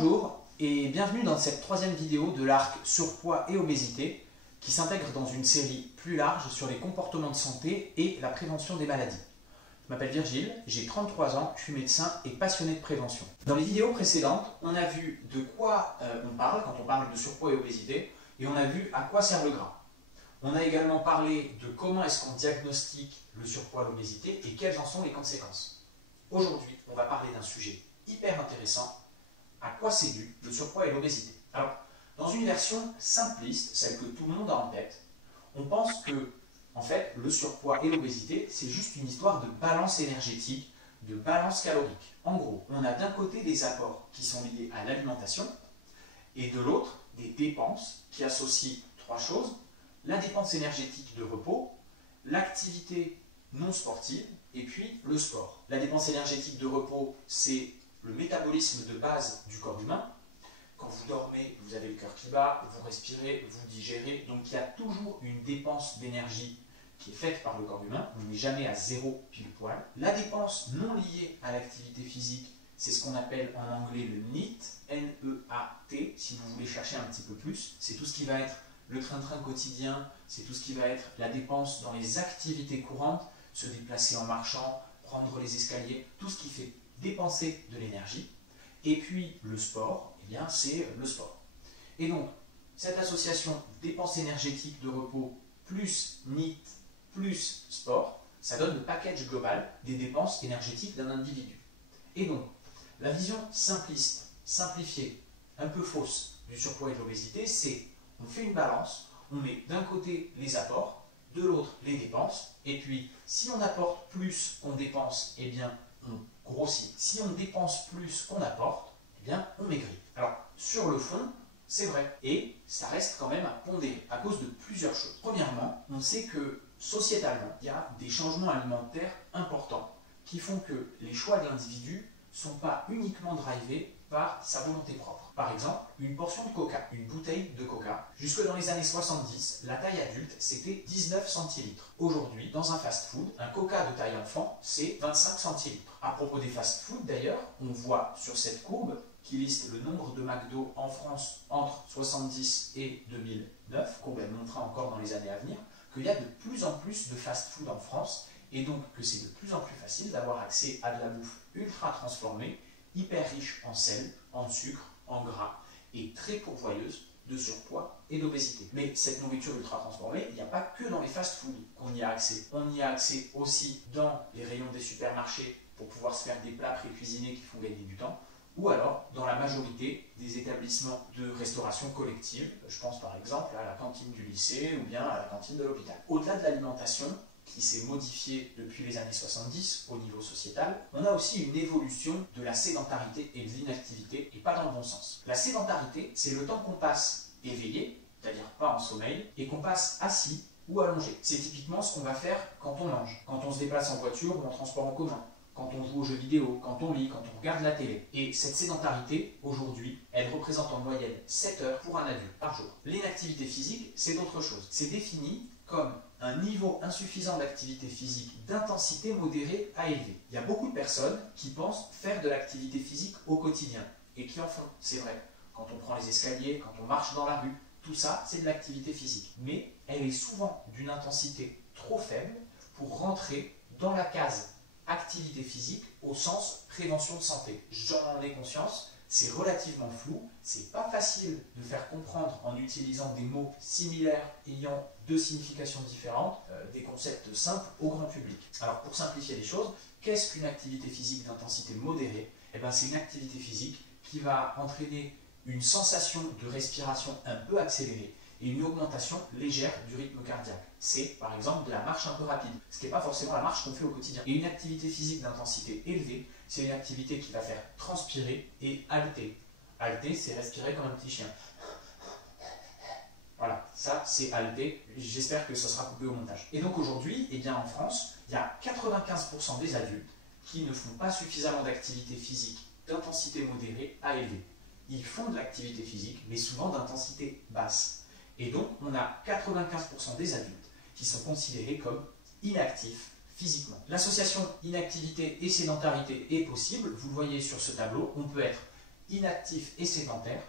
Bonjour et bienvenue dans cette troisième vidéo de l'arc surpoids et obésité qui s'intègre dans une série plus large sur les comportements de santé et la prévention des maladies. Je m'appelle Virgile, j'ai 33 ans, je suis médecin et passionné de prévention. Dans les vidéos précédentes, on a vu de quoi on parle quand on parle de surpoids et obésité et on a vu à quoi sert le gras. On a également parlé de comment est-ce qu'on diagnostique le surpoids et l'obésité et quelles en sont les conséquences. Aujourd'hui, on va parler d'un sujet hyper intéressant. À quoi c'est dû le surpoids et l'obésité? Alors, dans une version simpliste, celle que tout le monde a en tête, on pense que, en fait, le surpoids et l'obésité, c'est juste une histoire de balance énergétique, de balance calorique. En gros, on a d'un côté des apports qui sont liés à l'alimentation et de l'autre, des dépenses qui associent trois choses: la dépense énergétique de repos, l'activité non sportive et puis le sport. La dépense énergétique de repos, c'est le métabolisme de base du corps humain. Quand vous dormez, vous avez le cœur qui bat, vous respirez, vous digérez. Donc il y a toujours une dépense d'énergie qui est faite par le corps humain. On n'est jamais à zéro pile poil. La dépense non liée à l'activité physique, c'est ce qu'on appelle en anglais le NEAT, N-E-A-T, si vous voulez chercher un petit peu plus. C'est tout ce qui va être le train-train quotidien, c'est tout ce qui va être la dépense dans les activités courantes, se déplacer en marchant, prendre les escaliers, tout ce qui fait dépenser de l'énergie. Et puis le sport, eh bien c'est le sport. Et donc, cette association dépense énergétique de repos plus NEAT plus sport, ça donne le package global des dépenses énergétiques d'un individu. Et donc, la vision simpliste, simplifiée, un peu fausse du surpoids et de l'obésité, c'est on fait une balance, on met d'un côté les apports, de l'autre les dépenses, et puis si on apporte plus qu'on dépense, eh bien on grossit. Si on dépense plus qu'on apporte, eh bien on maigrit. Alors, sur le fond, c'est vrai. Et ça reste quand même à pondérer à cause de plusieurs choses. Premièrement, on sait que sociétalement, il y a des changements alimentaires importants qui font que les choix de l'individu ne sont pas uniquement drivés par sa volonté propre. Par exemple, une portion de coca, une bouteille de coca, jusque dans les années 70, la taille adulte, c'était 19 centilitres. Aujourd'hui, dans un fast-food, un coca de taille enfant, c'est 25 centilitres. À propos des fast-food d'ailleurs, on voit sur cette courbe qui liste le nombre de McDo en France entre 70 et 2009, qu'on montrera encore dans les années à venir, qu'il y a de plus en plus de fast-food en France, et donc que c'est de plus en plus facile d'avoir accès à de la bouffe ultra transformée, hyper riche en sel, en sucre, en gras, et très pourvoyeuse de surpoids et d'obésité. Mais cette nourriture ultra transformée, il n'y a pas que dans les fast-foods qu'on y a accès. On y a accès aussi dans les rayons des supermarchés pour pouvoir se faire des plats pré-cuisinés qui font gagner du temps, ou alors dans la majorité des établissements de restauration collective. Je pense par exemple à la cantine du lycée ou bien à la cantine de l'hôpital. Au-delà de l'alimentation, qui s'est modifiée depuis les années 70 au niveau sociétal, on a aussi une évolution de la sédentarité et de l'inactivité, et pas dans le bon sens. La sédentarité, c'est le temps qu'on passe éveillé, c'est-à-dire pas en sommeil, et qu'on passe assis ou allongé. C'est typiquement ce qu'on va faire quand on mange, quand on se déplace en voiture ou en transport en commun, quand on joue aux jeux vidéo, quand on lit, quand on regarde la télé. Et cette sédentarité, aujourd'hui, elle représente en moyenne 7 heures pour un adulte par jour. L'inactivité physique, c'est d'autres choses. C'est défini comme un niveau insuffisant d'activité physique d'intensité modérée à élevée. Il y a beaucoup de personnes qui pensent faire de l'activité physique au quotidien et qui en font, c'est vrai. Quand on prend les escaliers, quand on marche dans la rue, tout ça, c'est de l'activité physique. Mais elle est souvent d'une intensité trop faible pour rentrer dans la case activité physique au sens prévention de santé. J'en ai conscience, c'est relativement flou, c'est pas facile de faire comprendre en utilisant des mots similaires ayant deux significations différentes, des concepts simples au grand public. Alors pour simplifier les choses, qu'est-ce qu'une activité physique d'intensité modérée? Eh bien, c'est une activité physique qui va entraîner une sensation de respiration un peu accélérée et une augmentation légère du rythme cardiaque. C'est par exemple de la marche un peu rapide, ce qui n'est pas forcément la marche qu'on fait au quotidien. Et une activité physique d'intensité élevée, c'est une activité qui va faire transpirer et halter. Halter, c'est respirer comme un petit chien. Voilà, ça c'est halter. J'espère que ça sera coupé au montage. Et donc aujourd'hui, eh bien en France, il y a 95% des adultes qui ne font pas suffisamment d'activité physique d'intensité modérée à élevée. Ils font de l'activité physique, mais souvent d'intensité basse. Et donc, on a 95% des adultes qui sont considérés comme inactifs physiquement. L'association inactivité et sédentarité est possible. Vous le voyez sur ce tableau, on peut être inactif et sédentaire.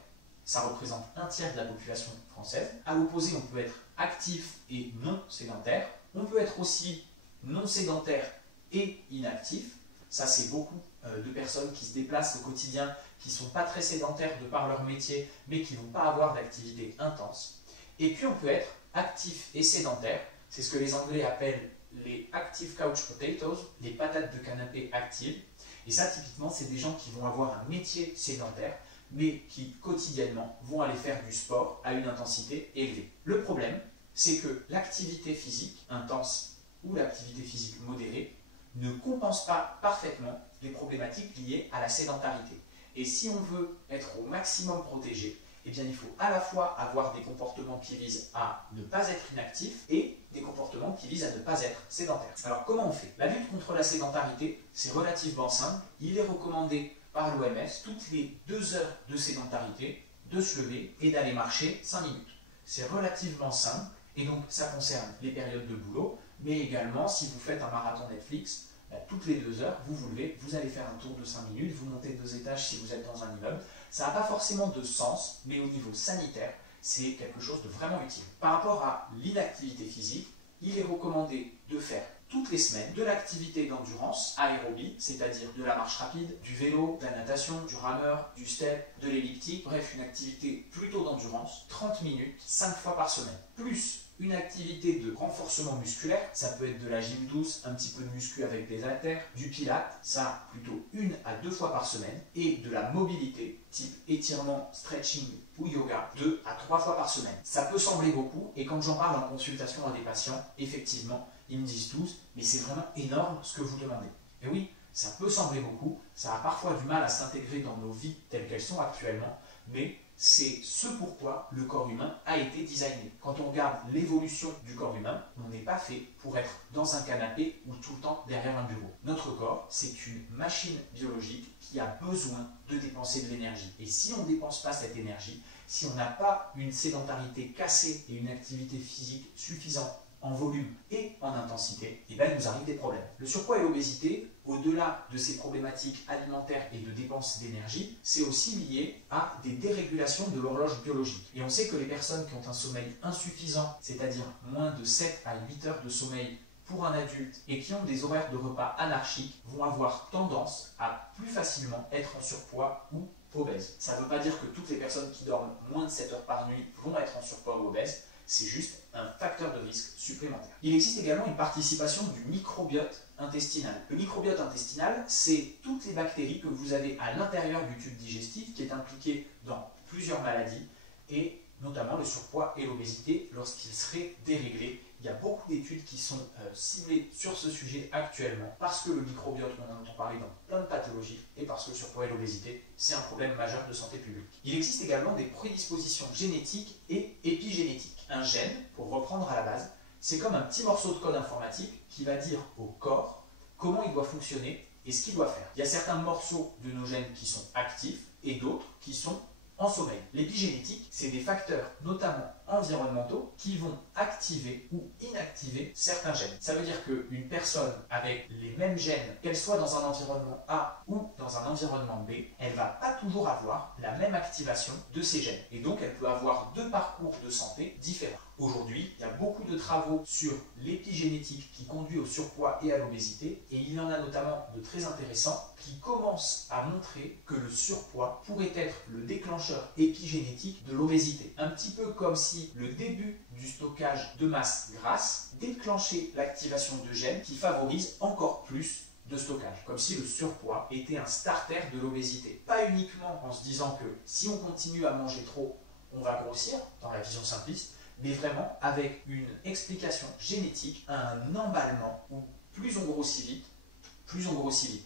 Ça représente un tiers de la population française. À l'opposé, on peut être actif et non sédentaire. On peut être aussi non sédentaire et inactif. Ça, c'est beaucoup de personnes qui se déplacent au quotidien, qui ne sont pas très sédentaires de par leur métier, mais qui ne vont pas avoir d'activité intense. Et puis, on peut être actif et sédentaire. C'est ce que les Anglais appellent les active couch potatoes, les patates de canapé actives. Et ça, typiquement, c'est des gens qui vont avoir un métier sédentaire, mais qui quotidiennement vont aller faire du sport à une intensité élevée. Le problème, c'est que l'activité physique intense ou l'activité physique modérée ne compense pas parfaitement les problématiques liées à la sédentarité. Et si on veut être au maximum protégé, eh bien, il faut à la fois avoir des comportements qui visent à ne pas être inactif et des comportements qui visent à ne pas être sédentaire. Alors, comment on fait? La lutte contre la sédentarité, c'est relativement simple. Il est recommandé par l'OMS, toutes les 2 heures de sédentarité, de se lever et d'aller marcher 5 minutes. C'est relativement simple et donc ça concerne les périodes de boulot, mais également si vous faites un marathon Netflix, toutes les 2 heures, vous vous levez, vous allez faire un tour de 5 minutes, vous montez 2 étages si vous êtes dans un immeuble. Ça n'a pas forcément de sens, mais au niveau sanitaire, c'est quelque chose de vraiment utile. Par rapport à l'inactivité physique, il est recommandé de faire toutes les semaines de l'activité d'endurance aérobie, c'est-à-dire de la marche rapide, du vélo, de la natation, du rameur, du step, de l'elliptique, bref, une activité plutôt d'endurance, 30 minutes, 5 fois par semaine, plus une activité de renforcement musculaire, ça peut être de la gym douce, un petit peu de muscu avec des haltères, du pilate, ça plutôt 1 à 2 fois par semaine, et de la mobilité, type étirement, stretching ou yoga, 2 à 3 fois par semaine. Ça peut sembler beaucoup, et quand j'en parle en consultation à des patients, effectivement, ils me disent tous, mais c'est vraiment énorme ce que vous demandez. Et oui, ça peut sembler beaucoup, ça a parfois du mal à s'intégrer dans nos vies telles qu'elles sont actuellement, mais c'est ce pourquoi le corps humain a été designé. Quand on regarde l'évolution du corps humain, on n'est pas fait pour être dans un canapé ou tout le temps derrière un bureau. Notre corps, c'est une machine biologique qui a besoin de dépenser de l'énergie. Et si on ne dépense pas cette énergie, si on n'a pas une sédentarité cassée et une activité physique suffisante en volume et en intensité, et bien il nous arrive des problèmes. Le surpoids et l'obésité, au-delà de ces problématiques alimentaires et de dépenses d'énergie, c'est aussi lié à des dérégulations de l'horloge biologique. Et on sait que les personnes qui ont un sommeil insuffisant, c'est-à-dire moins de 7 à 8 heures de sommeil pour un adulte et qui ont des horaires de repas anarchiques, vont avoir tendance à plus facilement être en surpoids ou obèses. Ça ne veut pas dire que toutes les personnes qui dorment moins de 7 heures par nuit vont être en surpoids ou obèses, c'est juste un facteur de risque supplémentaire. Il existe également une participation du microbiote intestinal. Le microbiote intestinal, c'est toutes les bactéries que vous avez à l'intérieur du tube digestif qui est impliqué dans plusieurs maladies et notamment le surpoids et l'obésité lorsqu'ils seraient déréglés. Il y a beaucoup d'études qui sont ciblées sur ce sujet actuellement parce que le microbiote, on en entend parler dans plein de pathologies et parce que le surpoids et l'obésité, c'est un problème majeur de santé publique. Il existe également des prédispositions génétiques et épigénétiques. Un gène, pour reprendre à la base, c'est comme un petit morceau de code informatique qui va dire au corps comment il doit fonctionner et ce qu'il doit faire. Il y a certains morceaux de nos gènes qui sont actifs et d'autres qui sont en sommeil. L'épigénétique, c'est des facteurs, notamment environnementaux, qui vont activer ou inactiver certains gènes. Ça veut dire qu'une personne avec les mêmes gènes, qu'elle soit dans un environnement A ou dans un environnement B, elle ne va pas toujours avoir la même activation de ces gènes. Et donc, elle peut avoir 2 parcours de santé différents. Aujourd'hui, il y a beaucoup de travaux sur l'épigénétique qui conduit au surpoids et à l'obésité, et il y en a notamment de très intéressants qui commencent à montrer que le surpoids pourrait être le déclencheur épigénétique de l'obésité. Un petit peu comme si le début du stockage de masse grasse déclenchait l'activation de gènes qui favorisent encore plus de stockage, comme si le surpoids était un starter de l'obésité. Pas uniquement en se disant que si on continue à manger trop, on va grossir, dans la vision simpliste, mais vraiment avec une explication génétique à un emballement où plus on grossit vite,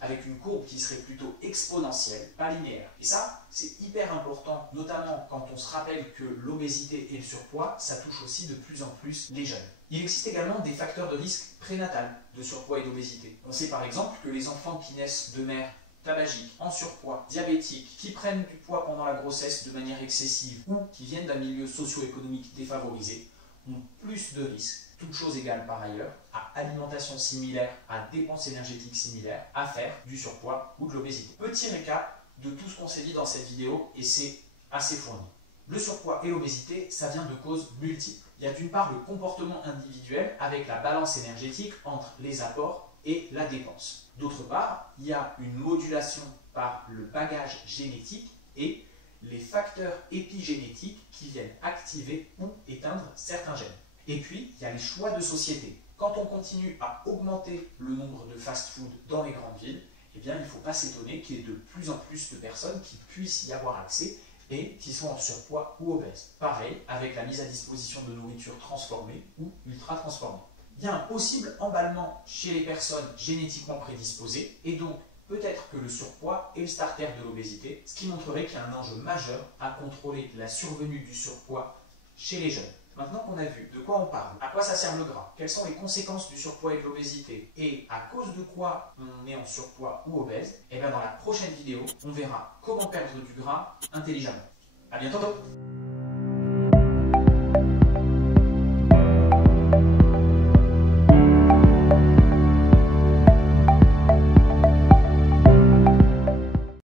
avec une courbe qui serait plutôt exponentielle, pas linéaire. Et ça, c'est hyper important, notamment quand on se rappelle que l'obésité et le surpoids, ça touche aussi de plus en plus les jeunes. Il existe également des facteurs de risque prénatal de surpoids et d'obésité. On sait par exemple que les enfants qui naissent de mères tabagiques, en surpoids, diabétiques, qui prennent du poids pendant la grossesse de manière excessive ou qui viennent d'un milieu socio-économique défavorisé ont plus de risques, toutes choses égales par ailleurs, à alimentation similaire, à dépenses énergétiques similaires, à faire du surpoids ou de l'obésité. Petit récap de tout ce qu'on s'est dit dans cette vidéo et c'est assez fourni. Le surpoids et l'obésité, ça vient de causes multiples. Il y a d'une part le comportement individuel avec la balance énergétique entre les apports et la dépense. D'autre part, il y a une modulation par le bagage génétique et les facteurs épigénétiques qui viennent activer ou éteindre certains gènes. Et puis, il y a les choix de société. Quand on continue à augmenter le nombre de fast-food dans les grandes villes, eh bien, il ne faut pas s'étonner qu'il y ait de plus en plus de personnes qui puissent y avoir accès et qui sont en surpoids ou obèses. Pareil avec la mise à disposition de nourriture transformée ou ultra transformée. Il y a un possible emballement chez les personnes génétiquement prédisposées et donc peut-être que le surpoids est le starter de l'obésité, ce qui montrerait qu'il y a un enjeu majeur à contrôler la survenue du surpoids chez les jeunes. Maintenant qu'on a vu de quoi on parle, à quoi ça sert le gras, quelles sont les conséquences du surpoids et de l'obésité, et à cause de quoi on est en surpoids ou obèse, et bien dans la prochaine vidéo, on verra comment perdre du gras intelligemment. A bientôt!